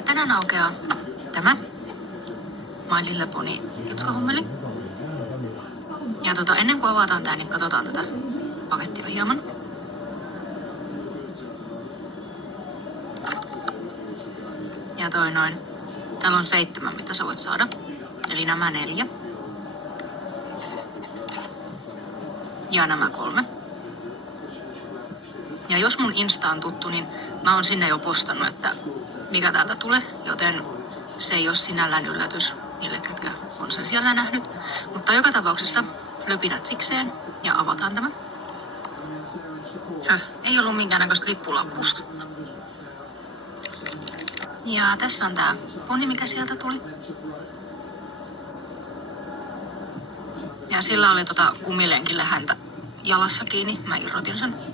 Ja tänään aukeaa tämä My Little Pony jutskahummeli. Ja ennen kuin avataan tää, niin katsotaan tätä pakettia hieman. Ja täällä on 7, mitä sä voit saada. Eli nämä 4. Ja nämä 3. Ja jos mun Insta on tuttu, niin mä oon sinne jo postannut, että mikä täältä tulee, joten se ei ole sinällään yllätys niille, ketkä on sen siellä nähnyt. Mutta joka tapauksessa löpinät sikseen ja avataan tämä. Ei ollut minkäännäköistä lippulappusta. Ja tässä on tää poni, mikä sieltä tuli. Ja sillä oli kumilenkillä häntä jalassa kiinni. Mä irrotin sen.